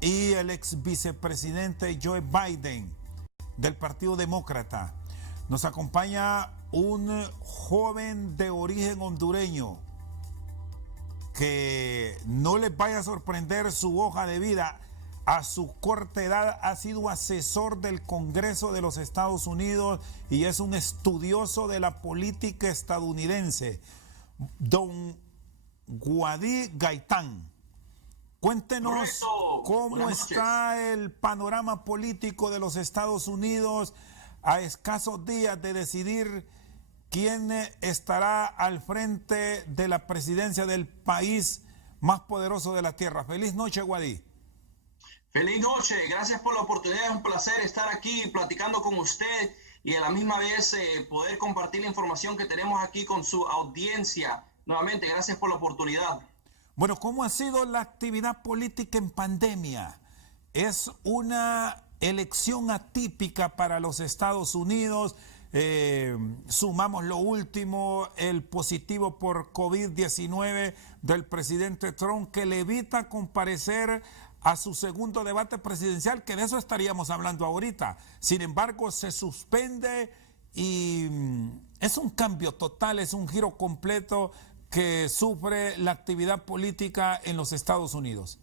y el ex vicepresidente Joe Biden del Partido Demócrata. Nos acompaña un joven de origen hondureño que no les vaya a sorprender su hoja de vida. A su corta edad ha sido asesor del Congreso de los Estados Unidos y es un estudioso de la política estadounidense. Don Guadí Gaitán, cuéntenos Correcto. cómo está el panorama político de los Estados Unidos a escasos días de decidir quién estará al frente de la presidencia del país más poderoso de la tierra. Feliz noche, Guadí. Feliz noche, gracias por la oportunidad, es un placer estar aquí platicando con usted y a la misma vez poder compartir la información que tenemos aquí con su audiencia. Nuevamente, gracias por la oportunidad. Bueno, ¿cómo ha sido la actividad política en pandemia? Es una elección atípica para los Estados Unidos. Sumamos lo último, el positivo por COVID-19 del presidente Trump, que le evita comparecer a su segundo debate presidencial, que de eso estaríamos hablando ahorita. Sin embargo, se suspende y es un cambio total, es un giro completo que sufre la actividad política en los Estados Unidos.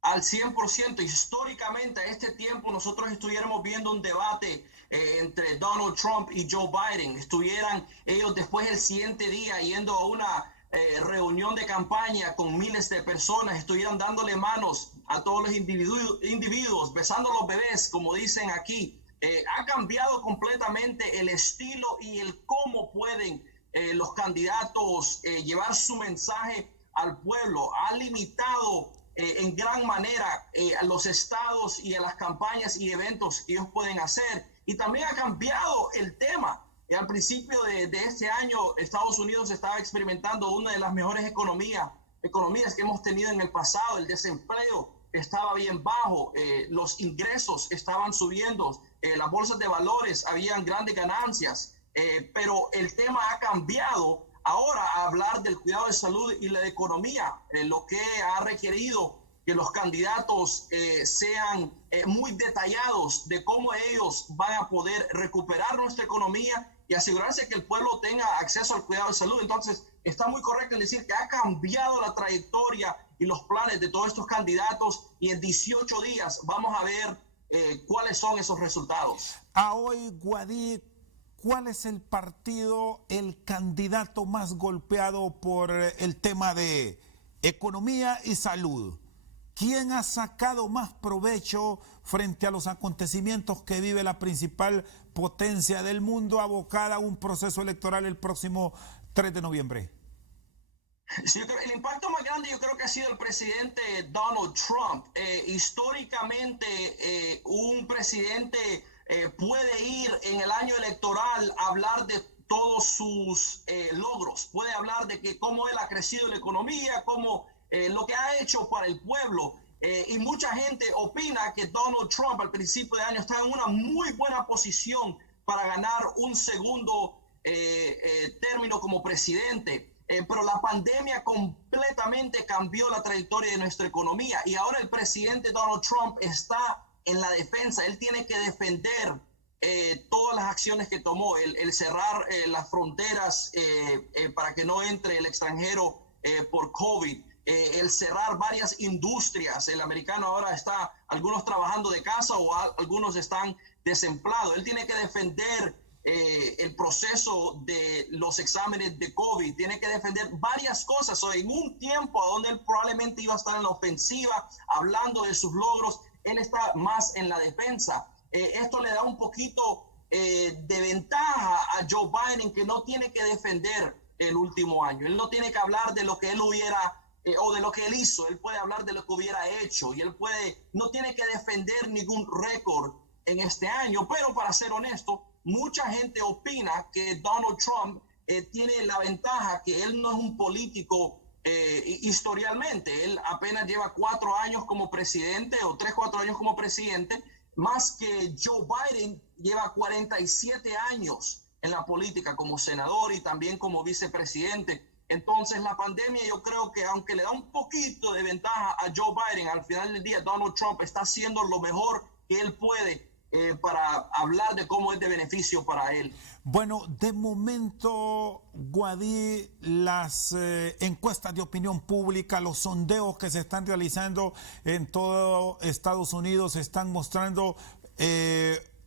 Al 100%, históricamente a este tiempo nosotros estuviéramos viendo un debate entre Donald Trump y Joe Biden. Estuvieran ellos después el siguiente día yendo a una reunión de campaña con miles de personas, estuvieran dándole manos a todos los individuos, besando a los bebés, como dicen aquí. Ha cambiado completamente el estilo y el cómo pueden los candidatos llevar su mensaje al pueblo. Ha limitado en gran manera a los estados y a las campañas y eventos que ellos pueden hacer. Y también ha cambiado el tema. Al principio de este año, Estados Unidos estaba experimentando una de las mejores economías que hemos tenido en el pasado. El desempleo estaba bien bajo, los ingresos estaban subiendo, las bolsas de valores habían grandes ganancias, pero el tema ha cambiado ahora a hablar del cuidado de salud y la economía, lo que ha requerido que los candidatos sean muy detallados de cómo ellos van a poder recuperar nuestra economía y asegurarse que el pueblo tenga acceso al cuidado de salud. Entonces, está muy correcto en decir que ha cambiado la trayectoria y los planes de todos estos candidatos y en 18 días vamos a ver cuáles son esos resultados. A hoy, Guadí, ¿cuál es el partido, el candidato más golpeado por el tema de economía y salud? ¿Quién ha sacado más provecho frente a los acontecimientos que vive la principal potencia del mundo abocada a un proceso electoral el próximo 3 de noviembre? Sí, el impacto más grande yo creo que ha sido el presidente Donald Trump. Históricamente, un presidente puede ir en el año electoral a hablar de todos sus logros, puede hablar de que cómo él ha crecido la economía, cómo lo que ha hecho para el pueblo. Y mucha gente opina que Donald Trump al principio de año está en una muy buena posición para ganar un segundo término como presidente. Pero la pandemia completamente cambió la trayectoria de nuestra economía y ahora el presidente Donald Trump está en la defensa. Él tiene que defender todas las acciones que tomó, el cerrar las fronteras para que no entre el extranjero por COVID, el cerrar varias industrias. El americano ahora está, algunos trabajando de casa o algunos están desempleados. Él tiene que defender el proceso de los exámenes de COVID, tiene que defender varias cosas. En un tiempo donde él probablemente iba a estar en la ofensiva, hablando de sus logros, él está más en la defensa. Esto le da un poquito de ventaja a Joe Biden, que no tiene que defender el último año. Él no tiene que hablar de lo que él hubiera o de lo que él hizo. Él puede hablar de lo que hubiera hecho y él no tiene que defender ningún récord en este año. Pero para ser honesto, mucha gente opina que Donald Trump tiene la ventaja que él no es un político historialmente. Él apenas lleva 4 años como presidente o 3-4 años como presidente, más que Joe Biden lleva 47 años en la política como senador y también como vicepresidente. Entonces la pandemia, yo creo que aunque le da un poquito de ventaja a Joe Biden, al final del día Donald Trump está haciendo lo mejor que él puede para hablar de cómo es de beneficio para él. Bueno, de momento, Guadí, las encuestas de opinión pública, los sondeos que se están realizando en todo Estados Unidos están mostrando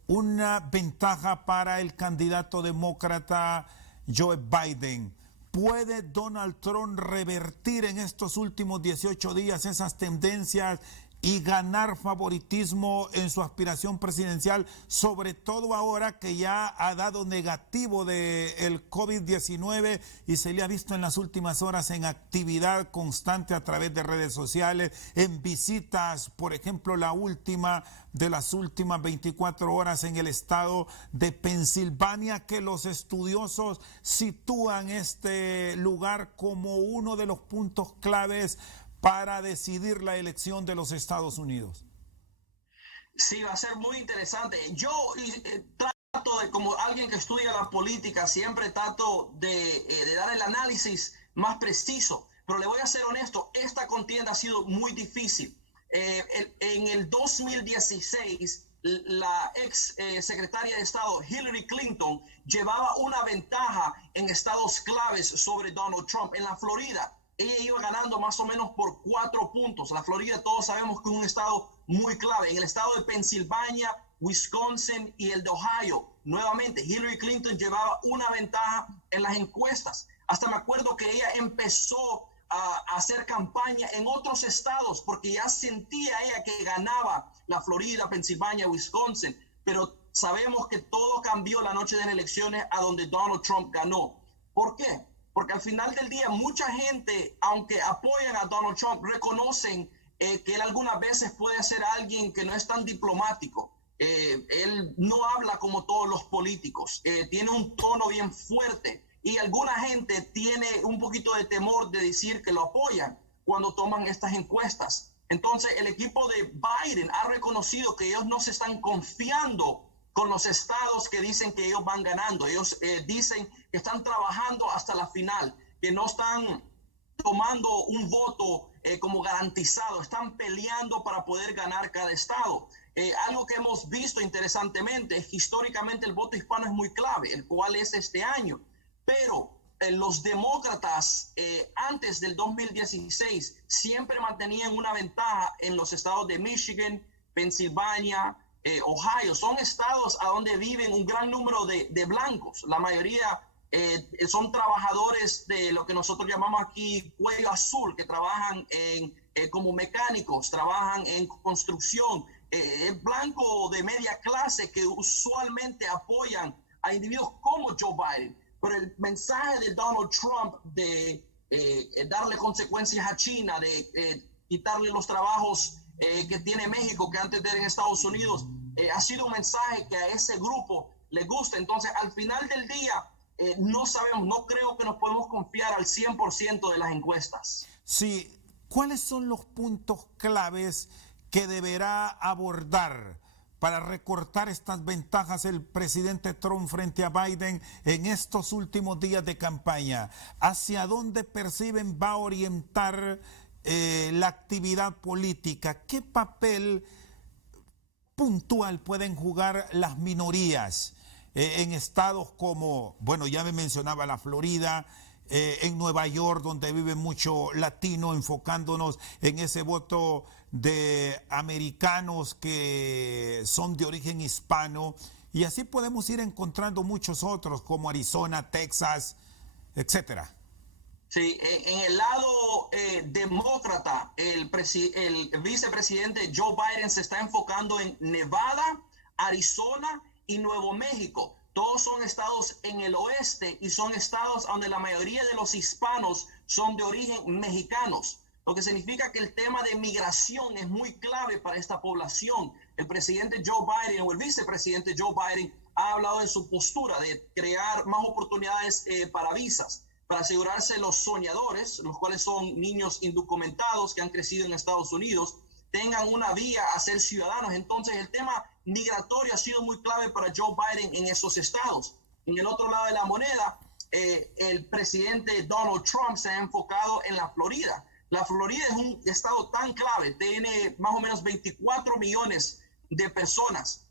una ventaja para el candidato demócrata Joe Biden. ¿Puede Donald Trump revertir en estos últimos 18 días esas tendencias y ganar favoritismo en su aspiración presidencial, sobre todo ahora que ya ha dado negativo del COVID-19 y se le ha visto en las últimas horas en actividad constante a través de redes sociales, en visitas, por ejemplo, la última de las últimas 24 horas en el estado de Pensilvania, que los estudiosos sitúan este lugar como uno de los puntos claves para decidir la elección de los Estados Unidos? Sí, va a ser muy interesante. Yo trato de, como alguien que estudia la política, siempre trato de dar el análisis más preciso, pero le voy a ser honesto, esta contienda ha sido muy difícil. En el 2016, la ex secretaria de Estado Hillary Clinton llevaba una ventaja en estados claves sobre Donald Trump. En la Florida, ella iba ganando más o menos por 4 puntos. La Florida todos sabemos que es un estado muy clave. En el estado de Pensilvania, Wisconsin y el de Ohio, nuevamente Hillary Clinton llevaba una ventaja en las encuestas. Hasta me acuerdo que ella empezó a hacer campaña en otros estados porque ya sentía ella que ganaba la Florida, Pensilvania, Wisconsin. Pero sabemos que todo cambió la noche de las elecciones a donde Donald Trump ganó. ¿Por qué? Porque al final del día mucha gente, aunque apoyan a Donald Trump, reconocen que él algunas veces puede ser alguien que no es tan diplomático. Él no habla como todos los políticos, tiene un tono bien fuerte y alguna gente tiene un poquito de temor de decir que lo apoyan cuando toman estas encuestas. Entonces el equipo de Biden ha reconocido que ellos no se están confiando con los estados que dicen que ellos van ganando. Ellos dicen que están trabajando hasta la final, que no están tomando un voto como garantizado, están peleando para poder ganar cada estado. Algo que hemos visto interesantemente es que históricamente el voto hispano es muy clave, el cual es este año, pero los demócratas antes del 2016 siempre mantenían una ventaja en los estados de Michigan, Pensilvania, Ohio. Son estados a donde viven un gran número de blancos. La mayoría son trabajadores de lo que nosotros llamamos aquí cuello azul, que trabajan como mecánicos, trabajan en construcción. Es blanco de media clase que usualmente apoyan a individuos como Joe Biden. Pero el mensaje de Donald Trump de darle consecuencias a China, de quitarle los trabajos que tiene México, que antes era en Estados Unidos, ha sido un mensaje que a ese grupo le gusta. Entonces, al final del día, no sabemos, no creo que nos podemos confiar al 100% de las encuestas. Sí, ¿cuáles son los puntos claves que deberá abordar para recortar estas ventajas el presidente Trump frente a Biden en estos últimos días de campaña? ¿Hacia dónde perciben va a orientar la actividad política? ¿Qué papel puntual pueden jugar las minorías en estados como, bueno, ya me mencionaba la Florida, en Nueva York, donde vive mucho latino, enfocándonos en ese voto de americanos que son de origen hispano, y así podemos ir encontrando muchos otros como Arizona, Texas, etcétera? Sí, en el lado demócrata, el vicepresidente Joe Biden se está enfocando en Nevada, Arizona y Nuevo México. Todos son estados en el oeste y son estados donde la mayoría de los hispanos son de origen mexicanos, lo que significa que el tema de migración es muy clave para esta población. El presidente Joe Biden o el vicepresidente Joe Biden ha hablado de su postura de crear más oportunidades para visas, para asegurarse los soñadores, los cuales son niños indocumentados que han crecido en Estados Unidos, tengan una vía a ser ciudadanos. Entonces el tema migratorio ha sido muy clave para Joe Biden en esos estados. En el otro lado de la moneda, el presidente Donald Trump se ha enfocado en la Florida. La Florida es un estado tan clave, tiene más o menos 24 millones de personas,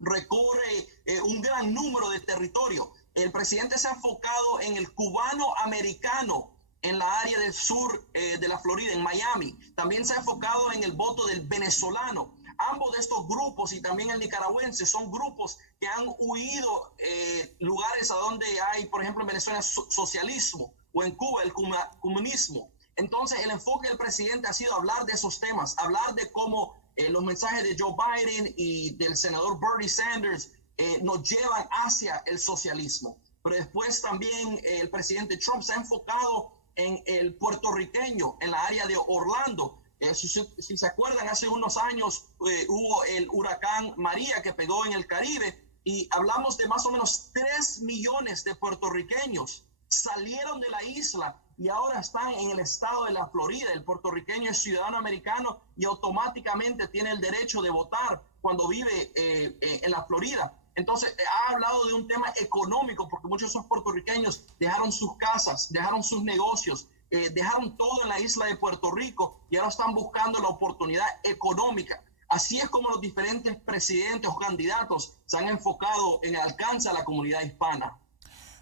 recorre un gran número de territorio. El presidente se ha enfocado en el cubano americano en la área del sur de la Florida, en Miami. También se ha enfocado en el voto del venezolano. Ambos de estos grupos y también el nicaragüense son grupos que han huido lugares a donde hay, por ejemplo, en Venezuela, socialismo, o en Cuba el comunismo. Entonces, el enfoque del presidente ha sido hablar de esos temas, hablar de cómo los mensajes de Joe Biden y del senador Bernie Sanders nos llevan hacia el socialismo. Pero después también el presidente Trump se ha enfocado en el puertorriqueño, en la área de Orlando. Si se acuerdan, hace unos años hubo el huracán María que pegó en el Caribe y hablamos de más o menos 3 millones de puertorriqueños salieron de la isla y ahora están en el estado de la Florida. El puertorriqueño es ciudadano americano y automáticamente tiene el derecho de votar cuando vive en la Florida. Entonces, ha hablado de un tema económico, porque muchos de esos puertorriqueños dejaron sus casas, dejaron sus negocios, dejaron todo en la isla de Puerto Rico y ahora están buscando la oportunidad económica. Así es como los diferentes presidentes o candidatos se han enfocado en el alcance a la comunidad hispana.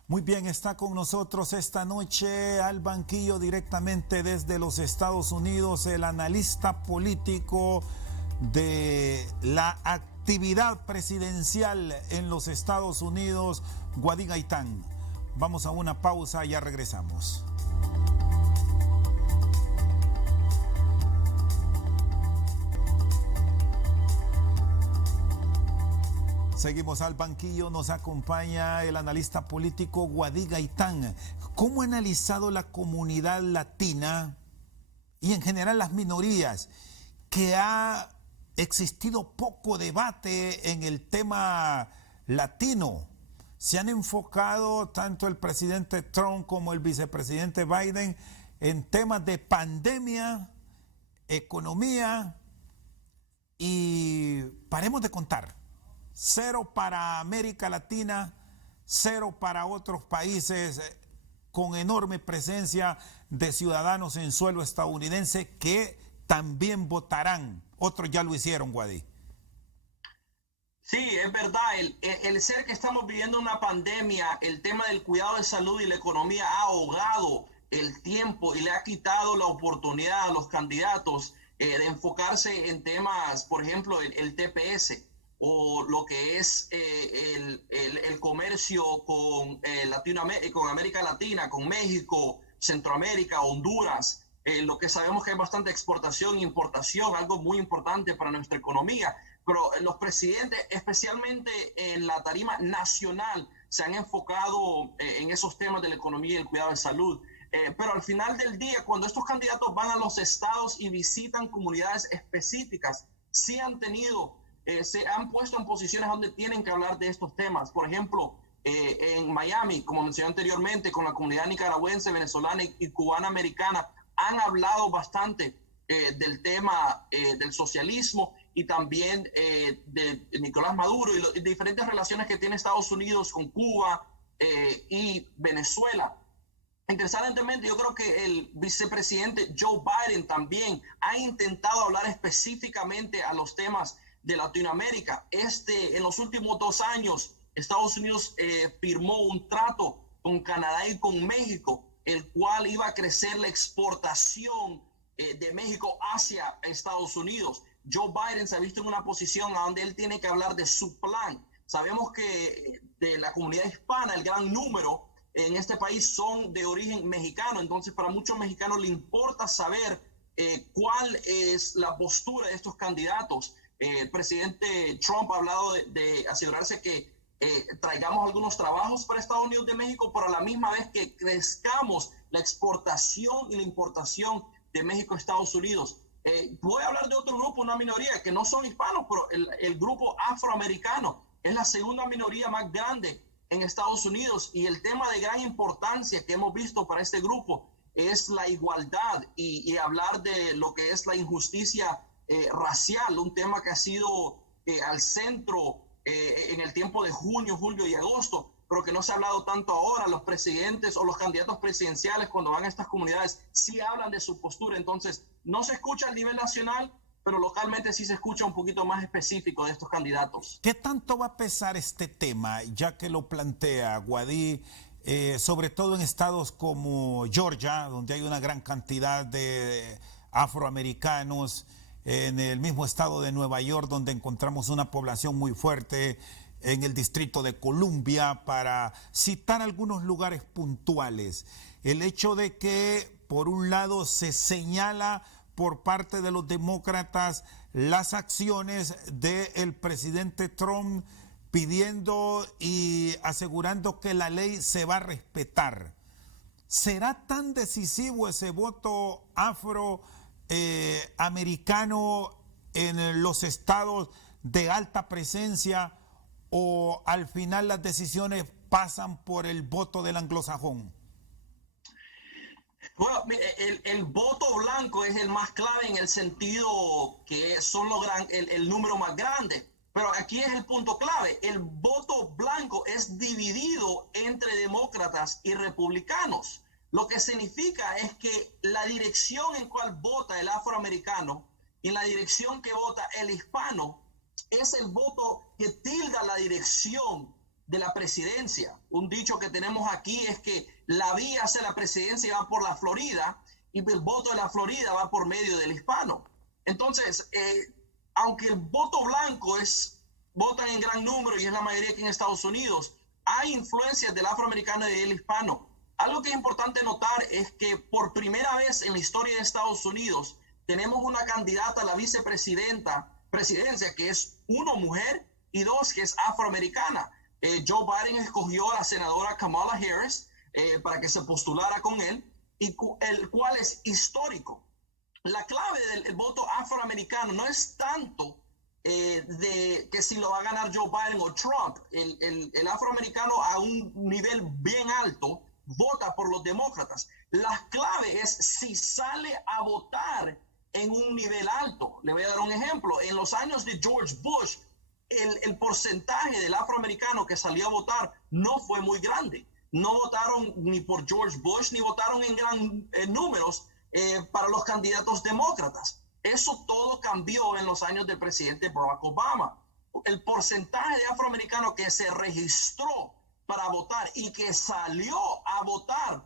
Muy bien, está con nosotros esta noche al banquillo directamente desde los Estados Unidos el analista político de la actividad presidencial en los Estados Unidos, Guadí Gaitán. Vamos a una pausa y ya regresamos. Seguimos al banquillo, nos acompaña el analista político Guadí Gaitán. ¿Cómo ha analizado la comunidad latina y en general las minorías que ha existido poco debate en el tema latino? Se han enfocado tanto el presidente Trump como el vicepresidente Biden en temas de pandemia, economía y paremos de contar. 0 para América Latina, 0 para otros países con enorme presencia de ciudadanos en suelo estadounidense que también votarán. Otros ya lo hicieron, Guadí. Sí, es verdad. El ser que estamos viviendo una pandemia, el tema del cuidado de salud y la economía ha ahogado el tiempo y le ha quitado la oportunidad a los candidatos de enfocarse en temas, por ejemplo, el TPS. O lo que es el comercio con con América Latina, con México, Centroamérica, Honduras, lo que sabemos que hay bastante exportación e importación, algo muy importante para nuestra economía. Pero los presidentes, especialmente en la tarima nacional, se han enfocado en esos temas de la economía y el cuidado de salud. Pero al final del día, cuando estos candidatos van a los estados y visitan comunidades específicas, sí han tenido... se han puesto en posiciones donde tienen que hablar de estos temas. Por ejemplo, en Miami, como mencioné anteriormente, con la comunidad nicaragüense, venezolana y cubana americana, han hablado bastante del tema del socialismo y también de Nicolás Maduro y las diferentes relaciones que tiene Estados Unidos con Cuba y Venezuela. Interesantemente, yo creo que el vicepresidente Joe Biden también ha intentado hablar específicamente a los temas de Latinoamérica. En los últimos 2 años, Estados Unidos firmó un trato con Canadá y con México, el cual iba a crecer la exportación de México hacia Estados Unidos. Joe Biden se ha visto en una posición a donde él tiene que hablar de su plan. Sabemos que de la comunidad hispana, el gran número en este país son de origen mexicano, entonces para muchos mexicanos le importa saber cuál es la postura de estos candidatos. El presidente Trump ha hablado de asegurarse que traigamos algunos trabajos para Estados Unidos de México, pero a la misma vez que crezcamos la exportación y la importación de México a Estados Unidos. Voy a hablar de otro grupo, una minoría que no son hispanos, pero el grupo afroamericano es la segunda minoría más grande en Estados Unidos, y el tema de gran importancia que hemos visto para este grupo es la igualdad y hablar de lo que es la injusticia racial, un tema que ha sido al centro en el tiempo de junio, julio y agosto, pero que no se ha hablado tanto ahora. Los presidentes o los candidatos presidenciales cuando van a estas comunidades sí hablan de su postura. Entonces, no se escucha a nivel nacional, pero localmente sí se escucha un poquito más específico de estos candidatos. ¿Qué tanto va a pesar este tema, ya que lo plantea Wadí, sobre todo en estados como Georgia, donde hay una gran cantidad de afroamericanos, en el mismo estado de Nueva York, donde encontramos una población muy fuerte, en el distrito de Columbia, para citar algunos lugares puntuales? El hecho de que, por un lado, se señala por parte de los demócratas las acciones del presidente Trump pidiendo y asegurando que la ley se va a respetar. ¿Será tan decisivo ese voto afroamericano en los estados de alta presencia, o al final las decisiones pasan por el voto del anglosajón? Bueno, el voto blanco es el más clave en el sentido que son el número más grande. Pero aquí es el punto clave. El voto blanco es dividido entre demócratas y republicanos. Lo que significa es que la dirección en cual vota el afroamericano y la dirección que vota el hispano es el voto que tilda la dirección de la presidencia. Un dicho que tenemos aquí es que la vía hacia la presidencia va por la Florida y el voto de la Florida va por medio del hispano. Entonces, aunque el voto blanco votan en gran número y es la mayoría aquí en Estados Unidos, hay influencias del afroamericano y del hispano. Algo que es importante notar es que por primera vez en la historia de Estados Unidos tenemos una candidata a la presidencia que es, uno, mujer, y dos, que es afroamericana. Joe Biden escogió a la senadora Kamala Harris para que se postulara con él, y el cual es histórico. La clave del voto afroamericano no es tanto de que si lo va a ganar Joe Biden o Trump. El afroamericano a un nivel bien alto vota por los demócratas. La clave es si sale a votar en un nivel alto. Le voy a dar un ejemplo. En los años de George Bush, el porcentaje del afroamericano que salió a votar no fue muy grande. No votaron ni por George Bush, ni votaron en gran números para los candidatos demócratas. Eso todo cambió en los años del presidente Barack Obama. El porcentaje de afroamericanos que se registró para votar y que salió a votar,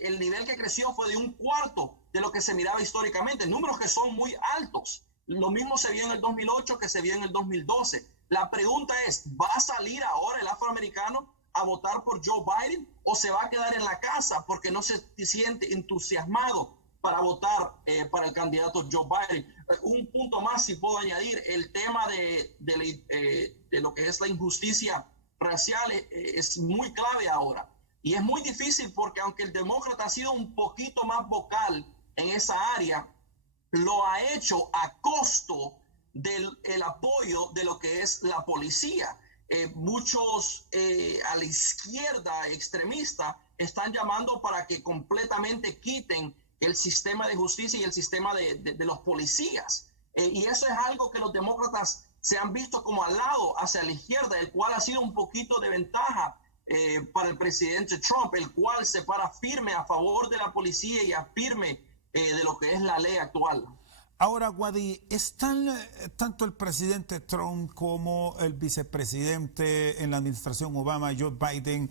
el nivel que creció fue de un cuarto de lo que se miraba históricamente, números que son muy altos. Lo mismo se vio en el 2008 que se vio en el 2012. La pregunta es, ¿va a salir ahora el afroamericano a votar por Joe Biden o se va a quedar en la casa porque no se siente entusiasmado para votar para el candidato Joe Biden? Un punto más, si puedo añadir, el tema de lo que es la injusticia racial es muy clave ahora. Y es muy difícil porque aunque el demócrata ha sido un poquito más vocal en esa área, lo ha hecho a costo del apoyo de lo que es la policía. Muchos a la izquierda extremista están llamando para que completamente quiten el sistema de justicia y el sistema de los policías. Y eso es algo que los demócratas se han visto como al lado hacia la izquierda, el cual ha sido un poquito de ventaja para el presidente Trump, el cual se para firme a favor de la policía y afirme de lo que es la ley actual. Ahora, Wadí, ¿están tanto el presidente Trump como el vicepresidente en la administración Obama, Joe Biden,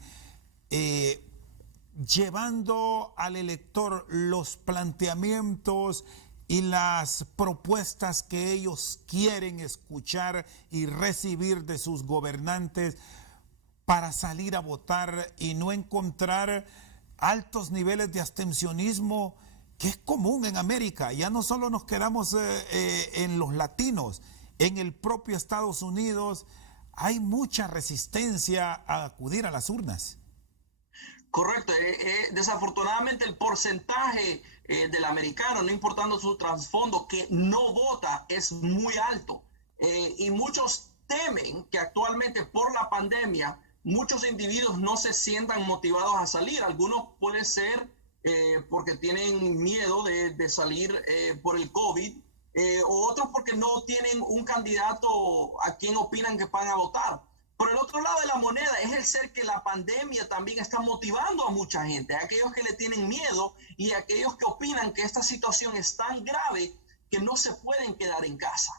llevando al elector los planteamientos y las propuestas que ellos quieren escuchar y recibir de sus gobernantes para salir a votar y no encontrar altos niveles de abstencionismo que es común en América? Ya no solo nos quedamos en los latinos, en el propio Estados Unidos hay mucha resistencia a acudir a las urnas. Correcto. Desafortunadamente el porcentaje del americano, no importando su trasfondo, que no vota es muy alto. Y muchos temen que actualmente por la pandemia muchos individuos no se sientan motivados a salir. Algunos puede ser porque tienen miedo de salir por el COVID, o otros porque no tienen un candidato a quien opinan que van a votar. Por el otro lado de la moneda es el ser que la pandemia también está motivando a mucha gente, a aquellos que le tienen miedo y a aquellos que opinan que esta situación es tan grave que no se pueden quedar en casa.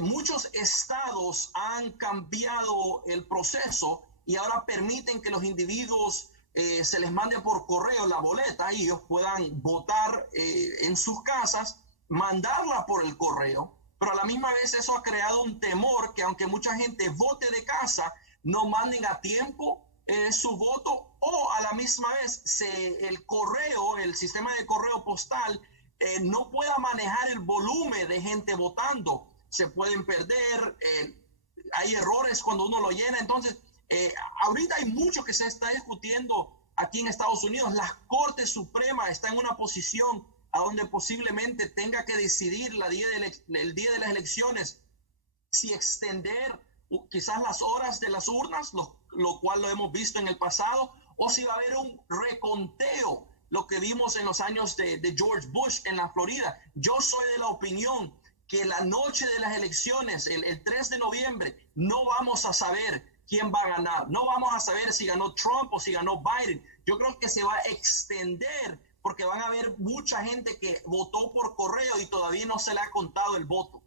Muchos estados han cambiado el proceso y ahora permiten que los individuos se les mande por correo la boleta y ellos puedan votar en sus casas, mandarla por el correo. Pero a la misma vez eso ha creado un temor que aunque mucha gente vote de casa, no manden a tiempo su voto, o a la misma vez el correo, el sistema de correo postal no pueda manejar el volumen de gente votando. Se pueden perder, hay errores cuando uno lo llena. Entonces, ahorita hay mucho que se está discutiendo aquí en Estados Unidos. La Corte Suprema está en una posición a donde posiblemente tenga que decidir el día de las elecciones si extender quizás las horas de las urnas, lo cual lo hemos visto en el pasado, o si va a haber un reconteo, lo que vimos en los años de George Bush en la Florida. Yo soy de la opinión que la noche de las elecciones, el 3 de noviembre, no vamos a saber quién va a ganar. No vamos a saber si ganó Trump o si ganó Biden. Yo creo que se va a extender porque van a haber mucha gente que votó por correo y todavía no se le ha contado el voto.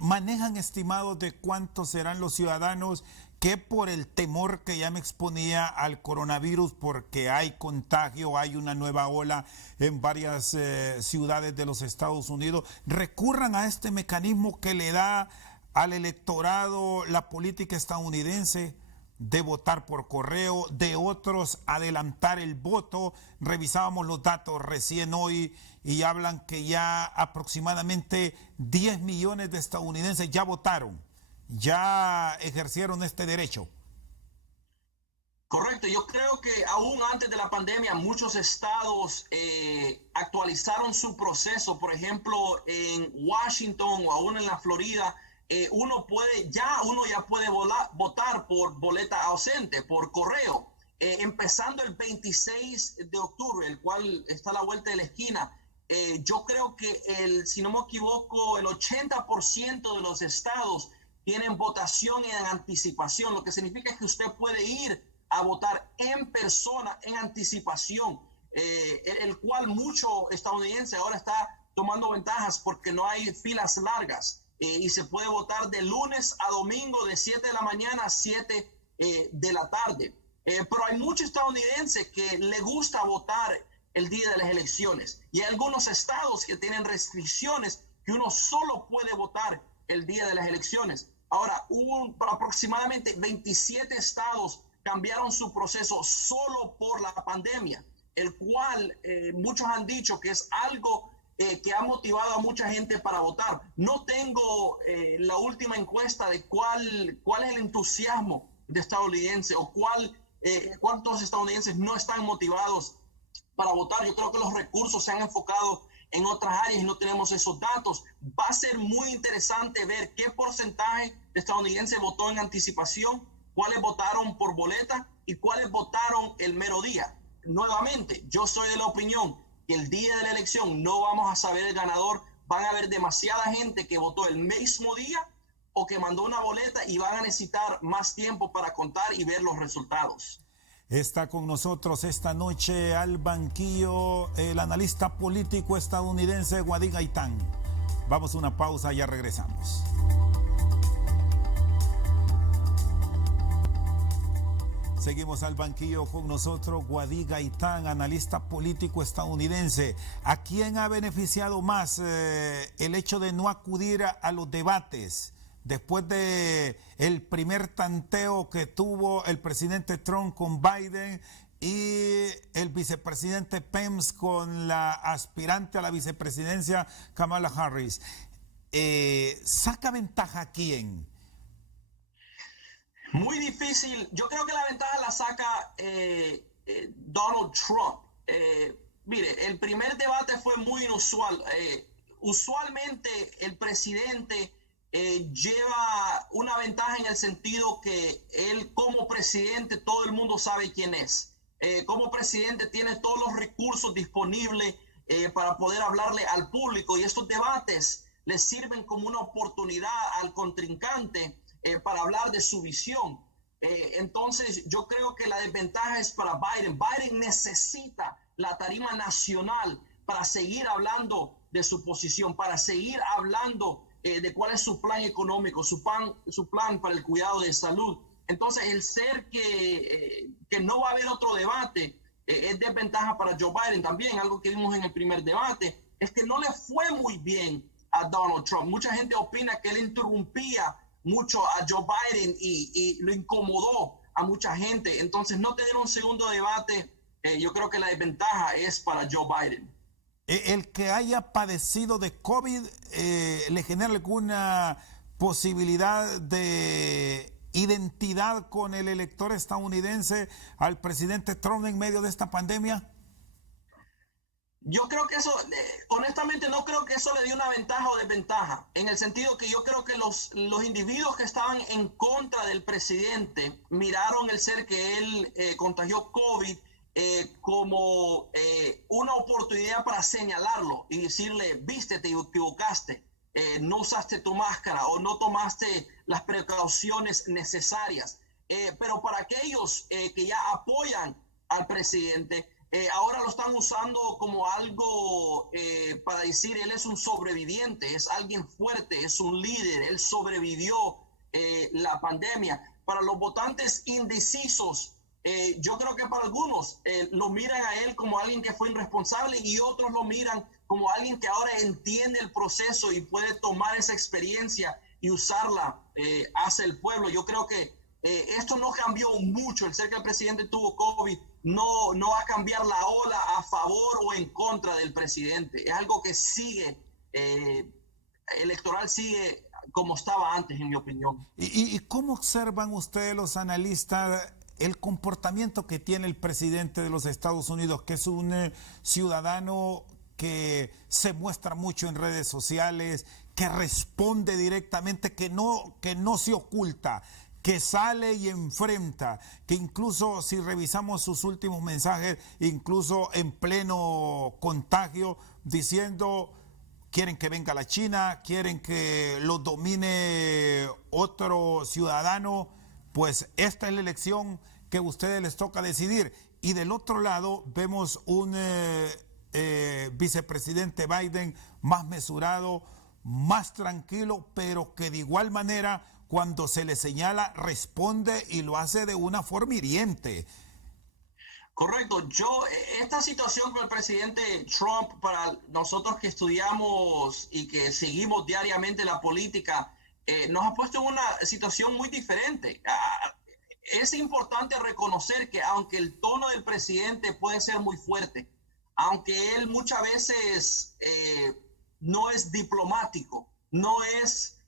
¿Manejan estimados de cuántos serán los ciudadanos que por el temor que ya me exponía al coronavirus, porque hay contagio, hay una nueva ola en varias ciudades de los Estados Unidos, recurran a este mecanismo que le da al electorado la política estadounidense de votar por correo, de otros adelantar el voto? Revisábamos los datos recién hoy y hablan que ya aproximadamente 10 millones de estadounidenses ya votaron, ya ejercieron este derecho. Correcto, yo creo que aún antes de la pandemia muchos estados actualizaron su proceso. Por ejemplo, en Washington o aún en la Florida, uno ya puede votar por boleta ausente, por correo, empezando el 26 de octubre, el cual está a la vuelta de la esquina. Yo creo que si no me equivoco, el 80% de los estados tienen votación en anticipación, lo que significa que usted puede ir a votar en persona, en anticipación, el cual mucho estadounidense ahora está tomando ventajas porque no hay filas largas y se puede votar de lunes a domingo de 7 de la mañana a 7 de la tarde. Pero hay muchos estadounidenses que le gusta votar el día de las elecciones y hay algunos estados que tienen restricciones que uno solo puede votar el día de las elecciones. Ahora, aproximadamente 27 estados cambiaron su proceso solo por la pandemia, el cual muchos han dicho que es algo que ha motivado a mucha gente para votar. No tengo la última encuesta de cuál es el entusiasmo de estadounidense o cuántos estadounidenses no están motivados para votar. Yo creo que los recursos se han enfocado en otras áreas y no tenemos esos datos. Va a ser muy interesante ver qué porcentaje de estadounidenses votó en anticipación, cuáles votaron por boleta y cuáles votaron el mero día. Nuevamente, yo soy de la opinión que el día de la elección no vamos a saber el ganador. Van a haber demasiada gente que votó el mismo día o que mandó una boleta y van a necesitar más tiempo para contar y ver los resultados. Está con nosotros esta noche al banquillo el analista político estadounidense Wadi Gaitán. Vamos a una pausa, ya regresamos. Seguimos al banquillo con nosotros Wadi Gaitán, analista político estadounidense. ¿A quién ha beneficiado más el hecho de no acudir a los debates después de el primer tanteo que tuvo el presidente Trump con Biden y el vicepresidente Pence con la aspirante a la vicepresidencia Kamala Harris? ¿Saca ventaja a quién? Muy difícil. Yo creo que la ventaja la saca Donald Trump. Mire, el primer debate fue muy inusual. Usualmente el presidente lleva una ventaja en el sentido que él como presidente todo el mundo sabe quién es. Como presidente tiene todos los recursos disponibles para poder hablarle al público y estos debates le sirven como una oportunidad al contrincante para hablar de su visión. Entonces, yo creo que la desventaja es para Biden. Biden necesita la tarima nacional para seguir hablando de su posición, para seguir hablando de cuál es su plan económico, su plan para el cuidado de salud. Entonces, el ser que no va a haber otro debate es desventaja para Joe Biden. También algo que vimos en el primer debate es que no le fue muy bien a Donald Trump. Mucha gente opina que él interrumpía mucho a Joe Biden y lo incomodó a mucha gente. Entonces, no tener un segundo debate, yo creo que la desventaja es para Joe Biden. El que haya padecido de COVID le genera alguna posibilidad de identidad con el elector estadounidense al presidente Trump en medio de esta pandemia. Yo creo que eso, honestamente no creo que eso le dio una ventaja o desventaja, en el sentido que yo creo que los individuos que estaban en contra del presidente miraron el ser que él contagió COVID como una oportunidad para señalarlo y decirle, viste, te equivocaste, no usaste tu máscara o no tomaste las precauciones necesarias. Pero para aquellos que ya apoyan al presidente, ahora lo están usando como algo para decir, él es un sobreviviente, es alguien fuerte, es un líder, él sobrevivió la pandemia. Para los votantes indecisos, yo creo que para algunos lo miran a él como alguien que fue irresponsable y otros lo miran como alguien que ahora entiende el proceso y puede tomar esa experiencia y usarla hacia el pueblo. Yo creo que esto no cambió mucho. El ser que el presidente tuvo COVID no va a cambiar la ola a favor o en contra del presidente. Es algo que sigue, electoral sigue como estaba antes, en mi opinión. ¿Y cómo observan ustedes los analistas el comportamiento que tiene el presidente de los Estados Unidos, que es un ciudadano que se muestra mucho en redes sociales, que responde directamente, que no se oculta, que sale y enfrenta, que incluso si revisamos sus últimos mensajes, incluso en pleno contagio, diciendo quieren que venga la China, quieren que lo domine otro ciudadano, pues esta es la elección que a ustedes les toca decidir. Y del otro lado vemos un vicepresidente Biden más mesurado, más tranquilo, pero que de igual manera cuando se le señala responde y lo hace de una forma hiriente. Correcto. Esta situación con el presidente Trump, para nosotros que estudiamos y que seguimos diariamente la política, nos ha puesto en una situación muy diferente. Es importante reconocer que aunque el tono del presidente puede ser muy fuerte, aunque él muchas veces no es diplomático, no es,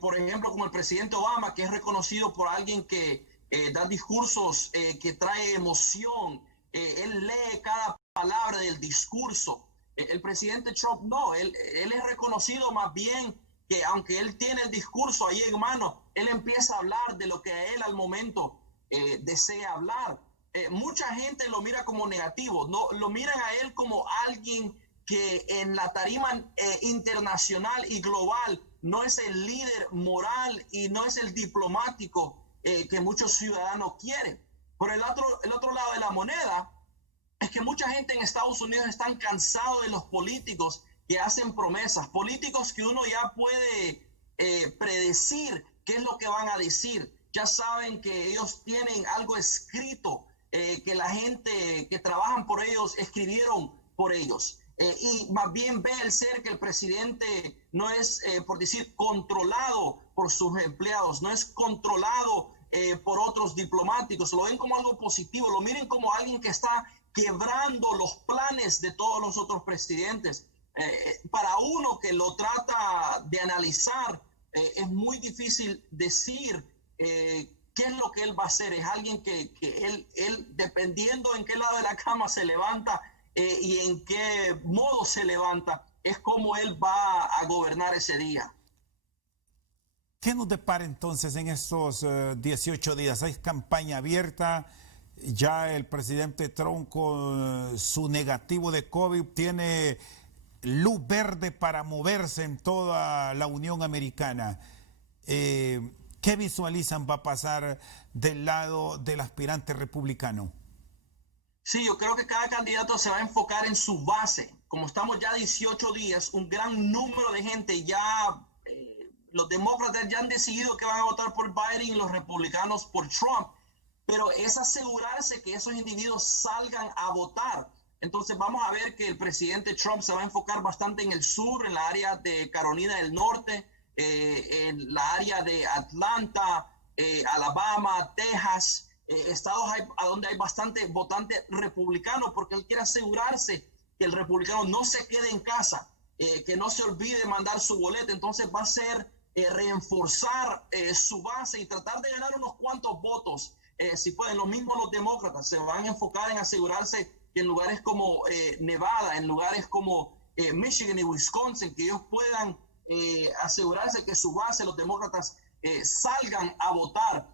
por ejemplo, como el presidente Obama, que es reconocido por alguien que da discursos que trae emoción, él lee cada palabra del discurso. El presidente Trump no, él es reconocido más bien que aunque él tiene el discurso ahí en mano, él empieza a hablar de lo que a él al momento desea hablar. Mucha gente lo mira como negativo, no lo miran a él como alguien que en la tarima internacional y global no es el líder moral y no es el diplomático que muchos ciudadanos quieren. Por el otro lado de la moneda es que mucha gente en Estados Unidos están cansados de los políticos que hacen promesas, políticos que uno ya puede predecir qué es lo que van a decir. Ya saben que ellos tienen algo escrito, que la gente que trabajan por ellos escribieron por ellos. Y más bien ve el ser que el presidente no es, por decir, controlado por sus empleados, no es controlado por otros diplomáticos, lo ven como algo positivo, lo miren como alguien que está quebrando los planes de todos los otros presidentes. Para uno que lo trata de analizar, es muy difícil decir qué es lo que él va a hacer. Es alguien que él, dependiendo en qué lado de la cama se levanta y en qué modo se levanta, es como él va a gobernar ese día. ¿Qué nos depara entonces en estos 18 días? Hay campaña abierta, ya el presidente Trump con su negativo de COVID tiene luz verde para moverse en toda la Unión Americana. ¿Qué visualizan va a pasar del lado del aspirante republicano? Sí, yo creo que cada candidato se va a enfocar en su base. Como estamos ya 18 días, un gran número de gente ya, los demócratas ya han decidido que van a votar por Biden y los republicanos por Trump, pero es asegurarse que esos individuos salgan a votar. Entonces vamos a ver que el presidente Trump se va a enfocar bastante en el sur, en la área de Carolina del Norte, en la área de Atlanta, Alabama, Texas, estados a donde hay bastante votante republicano, porque él quiere asegurarse que el republicano no se quede en casa, que no se olvide mandar su boleta. Entonces va a ser reforzar su base y tratar de ganar unos cuantos votos. Si pueden, lo mismo los demócratas se van a enfocar en asegurarse que en lugares como Nevada, en lugares como Michigan y Wisconsin, que ellos puedan asegurarse que su base, los demócratas, salgan a votar.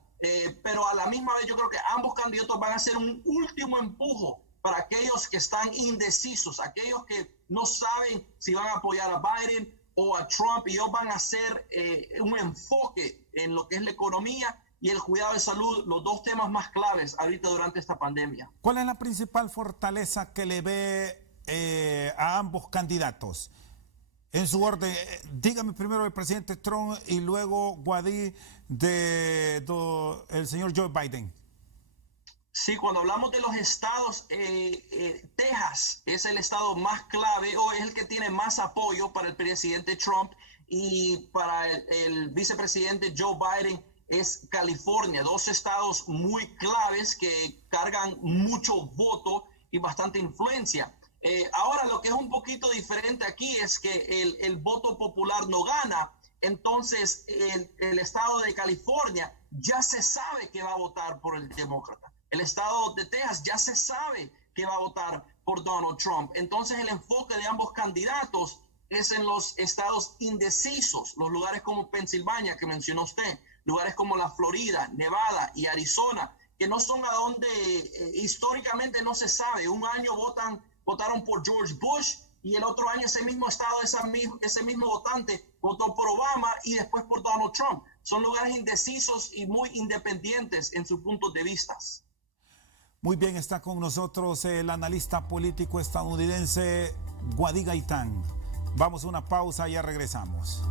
Pero a la misma vez yo creo que ambos candidatos van a hacer un último empujo para aquellos que están indecisos, aquellos que no saben si van a apoyar a Biden o a Trump, y ellos van a hacer un enfoque en lo que es la economía y el cuidado de salud, los dos temas más claves ahorita durante esta pandemia. ¿Cuál es la principal fortaleza que le ve a ambos candidatos? En su orden, dígame primero el presidente Trump y luego Guadí el señor Joe Biden. Sí, cuando hablamos de los estados, Texas es el estado más clave o es el que tiene más apoyo para el presidente Trump, y para el vicepresidente Joe Biden es California, dos estados muy claves que cargan mucho voto y bastante influencia. Ahora lo que es un poquito diferente aquí es que el voto popular no gana. Entonces el estado de California ya se sabe que va a votar por el demócrata. El estado de Texas ya se sabe que va a votar por Donald Trump. Entonces el enfoque de ambos candidatos es en los estados indecisos, los lugares como Pensilvania, que mencionó usted, lugares como la Florida, Nevada y Arizona, que no son a donde históricamente no se sabe. Un año votaron por George Bush y el otro año ese mismo estado, ese mismo votante votó por Obama y después por Donald Trump. Son lugares indecisos y muy independientes en sus puntos de vista. Muy bien, está con nosotros el analista político estadounidense Guadí Gaitán. Vamos a una pausa y ya regresamos.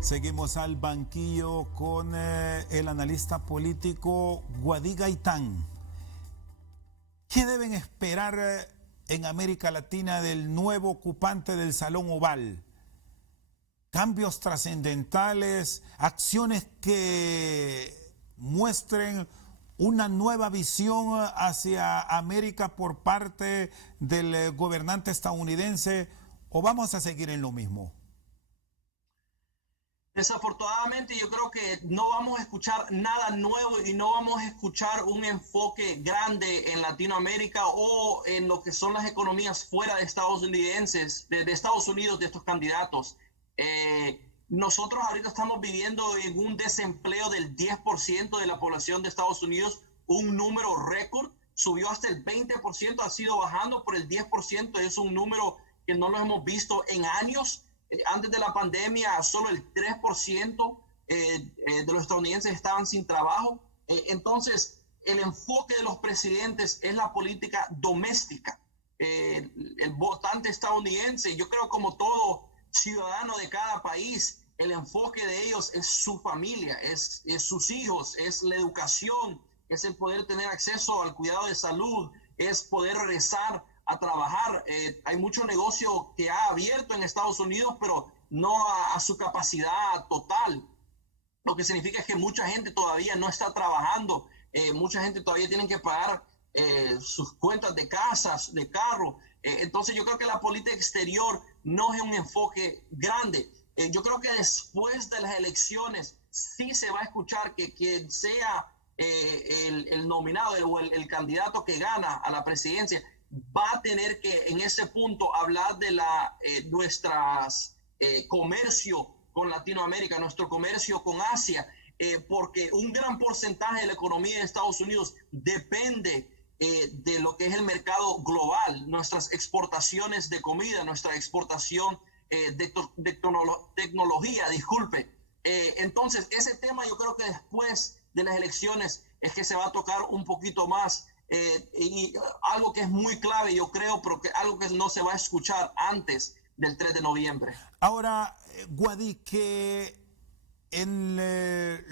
Seguimos al banquillo con el analista político Guadí Gaitán. ¿Qué deben esperar en América Latina del nuevo ocupante del Salón Oval? Cambios trascendentales, acciones que muestren una nueva visión hacia América por parte del gobernante estadounidense, ¿o vamos a seguir en lo mismo? Desafortunadamente yo creo que no vamos a escuchar nada nuevo y no vamos a escuchar un enfoque grande en Latinoamérica o en lo que son las economías fuera de Estados Unidos de estos candidatos. Nosotros ahorita estamos viviendo en un desempleo del 10% de la población de Estados Unidos, un número récord, subió hasta el 20%, ha sido bajando por el 10%, es un número que no lo hemos visto en años. Antes de la pandemia, solo el 3% de los estadounidenses estaban sin trabajo. Entonces, el enfoque de los presidentes es la política doméstica. El votante estadounidense, yo creo como todo ciudadano de cada país, el enfoque de ellos es su familia, es sus hijos, es la educación, es el poder tener acceso al cuidado de salud, es poder regresar a trabajar. Hay mucho negocio que ha abierto en Estados Unidos, pero no a su capacidad total. Lo que significa es que mucha gente todavía no está trabajando, mucha gente todavía tiene que pagar sus cuentas de casas, de carro. Entonces yo creo que la política exterior no es un enfoque grande. Yo creo que después de las elecciones sí se va a escuchar que quien sea el nominado o el candidato que gana a la presidencia va a tener que en ese punto hablar de nuestras comercio con Latinoamérica, nuestro comercio con Asia, porque un gran porcentaje de la economía de Estados Unidos depende de lo que es el mercado global, nuestras exportaciones de comida, nuestra exportación tecnología, disculpe. Entonces, ese tema yo creo que después de las elecciones es que se va a tocar un poquito más. Y algo que es muy clave, yo creo, pero que algo que no se va a escuchar antes del 3 de noviembre. Ahora, Guadí, que en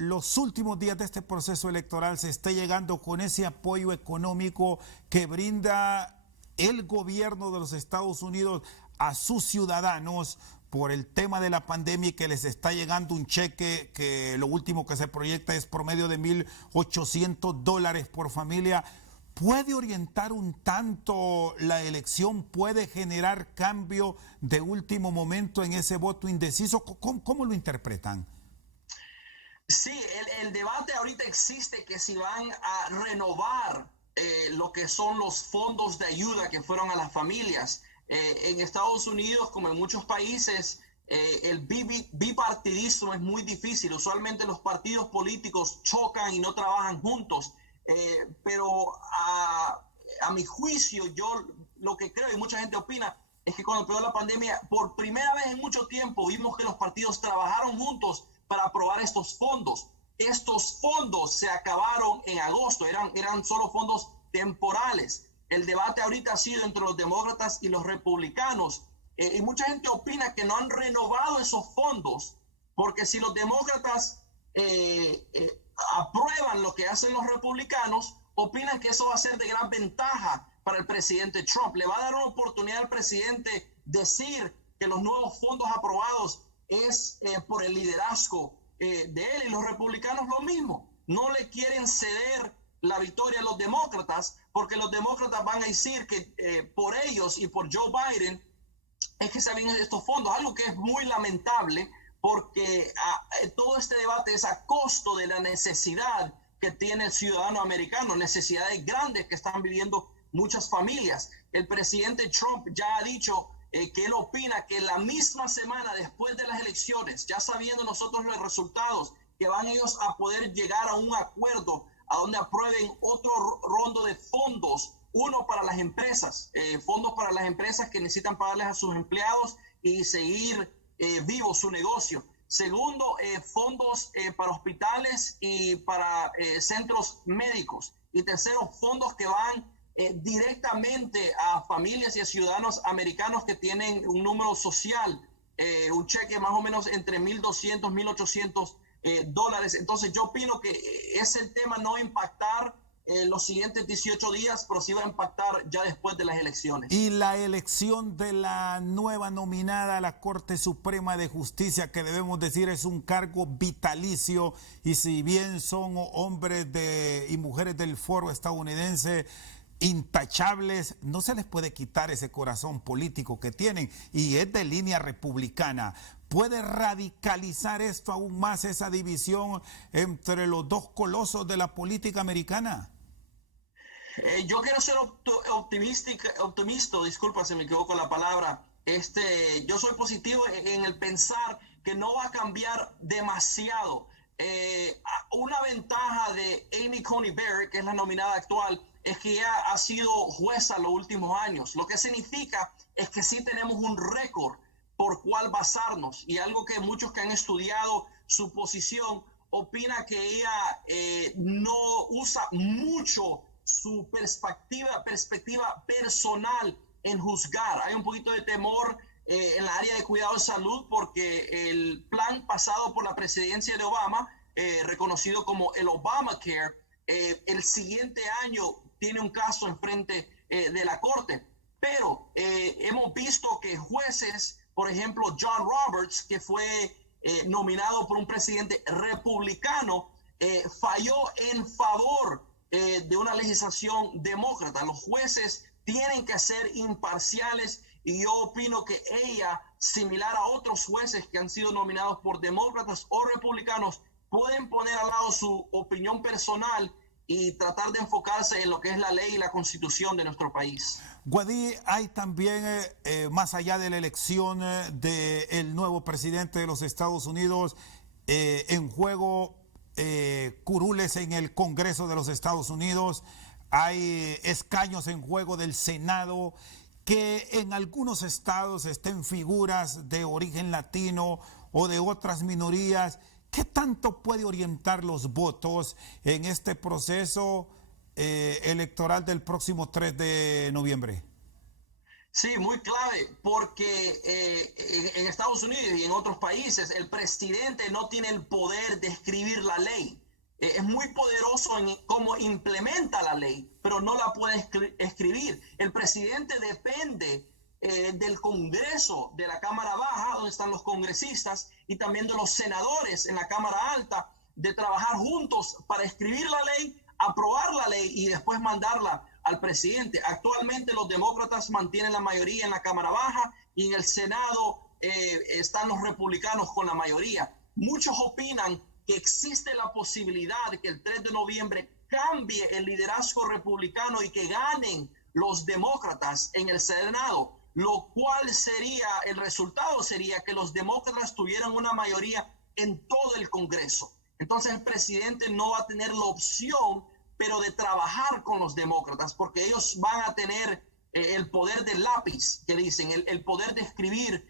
los últimos días de este proceso electoral se esté llegando con ese apoyo económico que brinda el gobierno de los Estados Unidos a sus ciudadanos por el tema de la pandemia y que les está llegando un cheque que lo último que se proyecta es promedio de $1,800 por familia. ¿Puede orientar un tanto la elección? ¿Puede generar cambio de último momento en ese voto indeciso? ¿Cómo lo interpretan? Sí, el debate ahorita existe que si van a renovar lo que son los fondos de ayuda que fueron a las familias. En Estados Unidos, como en muchos países, el bipartidismo es muy difícil. Usualmente los partidos políticos chocan y no trabajan juntos. Pero a mi juicio, yo lo que creo y mucha gente opina es que cuando empezó la pandemia, por primera vez en mucho tiempo vimos que los partidos trabajaron juntos para aprobar estos fondos. Estos fondos se acabaron en agosto, eran solo fondos temporales. El debate ahorita ha sido entre los demócratas y los republicanos. Y mucha gente opina que no han renovado esos fondos, porque si los demócratas aprueban lo que hacen los republicanos, opinan que eso va a ser de gran ventaja para el presidente Trump. Le va a dar una oportunidad al presidente decir que los nuevos fondos aprobados es por el liderazgo de él, y los republicanos lo mismo. No le quieren ceder la victoria a los demócratas, porque los demócratas van a decir que por ellos y por Joe Biden es que se vienen estos fondos, algo que es muy lamentable, porque todo este debate es a costo de la necesidad que tiene el ciudadano americano, necesidades grandes que están viviendo muchas familias. El presidente Trump ya ha dicho que él opina que la misma semana después de las elecciones, ya sabiendo nosotros los resultados, que van ellos a poder llegar a un acuerdo a donde aprueben otro rondo de fondos, uno para las empresas, fondos para las empresas que necesitan pagarles a sus empleados y seguir vivo su negocio. Segundo, fondos para hospitales y para centros médicos. Y tercero, fondos que van directamente a familias y a ciudadanos americanos que tienen un número social, un cheque más o menos entre $1,200, $1,800. Entonces yo opino que es el tema no impactar los siguientes 18 días, pero sí va a impactar ya después de las elecciones. Y la elección de la nueva nominada a la Corte Suprema de Justicia, que debemos decir es un cargo vitalicio, y si bien son hombres y mujeres del foro estadounidense intachables, no se les puede quitar ese corazón político que tienen, y es de línea republicana. ¿Puede radicalizar esto aún más, esa división entre los dos colosos de la política americana? Yo quiero ser optimista, disculpa si me equivoco en la palabra. Yo soy positivo en el pensar que no va a cambiar demasiado. Una ventaja de Amy Coney Barrett, que es la nominada actual, es que ella ha sido jueza los últimos años. Lo que significa es que sí tenemos un récord por cuál basarnos, y algo que muchos que han estudiado su posición opina que ella no usa mucho su perspectiva personal en juzgar. Hay un poquito de temor en la área de cuidado de salud, porque el plan pasado por la presidencia de Obama, reconocido como el Obamacare, el siguiente año tiene un caso en frente de la corte. Pero hemos visto que jueces, por ejemplo, John Roberts, que fue nominado por un presidente republicano, falló en favor de una legislación demócrata. Los jueces tienen que ser imparciales, y yo opino que ella, similar a otros jueces que han sido nominados por demócratas o republicanos, pueden poner al lado su opinión personal y tratar de enfocarse en lo que es la ley y la constitución de nuestro país. Guadí, hay también, más allá de la elección del nuevo presidente de los Estados Unidos, en juego curules en el Congreso de los Estados Unidos, hay escaños en juego del Senado, que en algunos estados estén figuras de origen latino o de otras minorías. ¿Qué tanto puede orientar los votos en este proceso electoral del próximo 3 de noviembre? Sí, muy clave, porque en Estados Unidos y en otros países el presidente no tiene el poder de escribir la ley. Es muy poderoso en cómo implementa la ley, pero no la puede escribir. El presidente depende del Congreso, de la Cámara Baja, donde están los congresistas, y también de los senadores en la Cámara Alta, de trabajar juntos para escribir la ley, aprobar la ley y después mandarla al presidente. Actualmente los demócratas mantienen la mayoría en la Cámara Baja y en el Senado están los republicanos con la mayoría. Muchos opinan que existe la posibilidad de que el 3 de noviembre cambie el liderazgo republicano y que ganen los demócratas en el Senado, lo cual sería, el resultado sería que los demócratas tuvieran una mayoría en todo el Congreso. Entonces el presidente no va a tener la opción, pero de trabajar con los demócratas, porque ellos van a tener el poder del lápiz, que dicen, el poder de escribir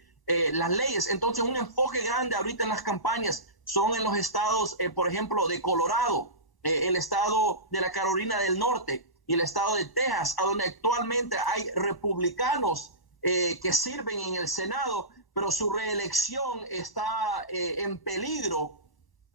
las leyes. Entonces un enfoque grande ahorita en las campañas son en los estados, por ejemplo, de Colorado, el estado de la Carolina del Norte y el estado de Texas, a donde actualmente hay republicanos que sirven en el Senado, pero su reelección está en peligro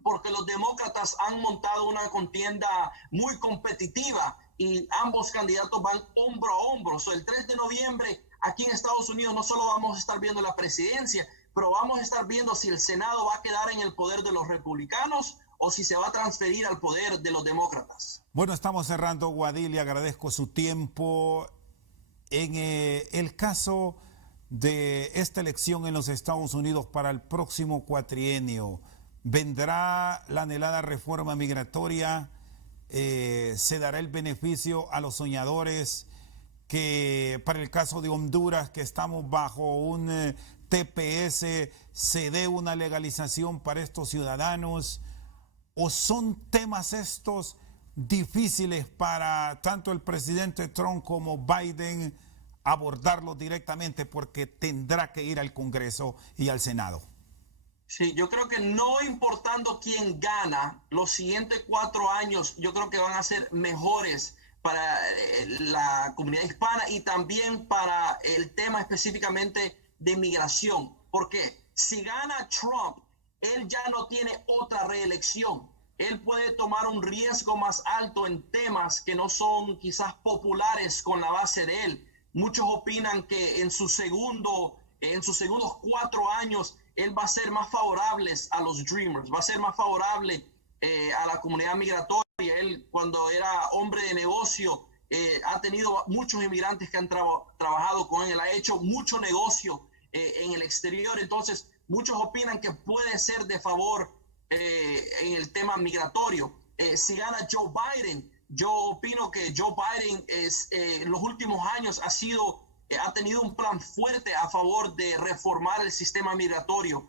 porque los demócratas han montado una contienda muy competitiva y ambos candidatos van hombro a hombro. El 3 de noviembre aquí en Estados Unidos no solo vamos a estar viendo la presidencia, pero vamos a estar viendo si el Senado va a quedar en el poder de los republicanos o si se va a transferir al poder de los demócratas. Bueno, estamos cerrando, Guadil, y agradezco su tiempo. En el caso de esta elección en los Estados Unidos para el próximo cuatrienio, ¿vendrá la anhelada reforma migratoria? ¿Se dará el beneficio a los soñadores? Que para el caso de Honduras, que estamos bajo un TPS, se dé una legalización para estos ciudadanos? ¿O son temas estos difíciles para tanto el presidente Trump como Biden abordarlos directamente porque tendrá que ir al Congreso y al Senado? Sí, yo creo que no importando quién gana, los siguientes 4 años yo creo que van a ser mejores para la comunidad hispana y también para el tema específicamente de migración. Porque si gana Trump, él ya no tiene otra reelección. Él puede tomar un riesgo más alto en temas que no son quizás populares con la base de él. Muchos opinan que en sus segundos 4 años él va a ser más favorable a los Dreamers, va a ser más favorable a la comunidad migratoria. Él, cuando era hombre de negocio, ha tenido muchos inmigrantes que han trabajado con él, ha hecho mucho negocio en el exterior. Entonces, muchos opinan que puede ser de favor en el tema migratorio. Si gana Joe Biden, yo opino que Joe Biden en los últimos años ha tenido un plan fuerte a favor de reformar el sistema migratorio.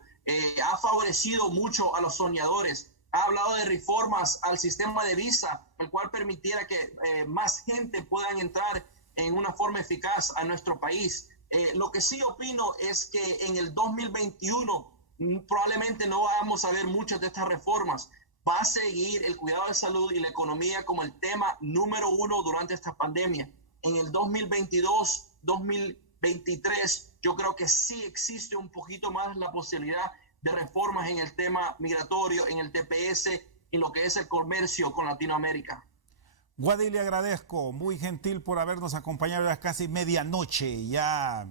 Ha favorecido mucho a los soñadores. Ha hablado de reformas al sistema de visa, el cual permitiera que más gente puedan entrar en una forma eficaz a nuestro país. Lo que sí opino es que en el 2021 probablemente no vamos a ver muchas de estas reformas. Va a seguir el cuidado de salud y la economía como el tema número 1 durante esta pandemia. En el 2022, 2023, yo creo que sí existe un poquito más la posibilidad de reformas en el tema migratorio, en el TPS, en lo que es el comercio con Latinoamérica. Guadil, le agradezco, muy gentil por habernos acompañado a casi medianoche, ya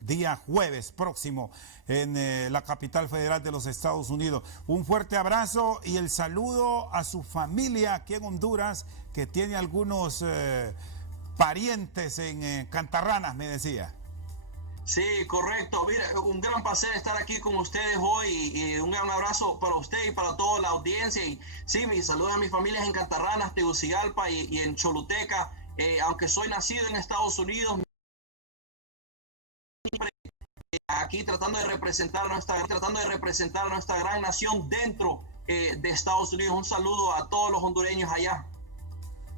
día jueves próximo, en la capital federal de los Estados Unidos. Un fuerte abrazo y el saludo a su familia aquí en Honduras, que tiene algunos parientes en Cantarranas, me decía. Sí, correcto. Mira, un gran placer estar aquí con ustedes hoy y un gran abrazo para usted y para toda la audiencia. Y sí, mis saludos a mis familias en Cantarranas, Tegucigalpa y en Choluteca. Aunque soy nacido en Estados Unidos, aquí tratando de representar a nuestra gran nación dentro de Estados Unidos. Un saludo a todos los hondureños allá.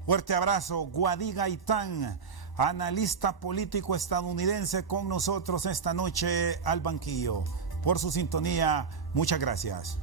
Fuerte abrazo, Guadí Gaitán, analista político estadounidense, con nosotros esta noche al banquillo. Por su sintonía, muchas gracias.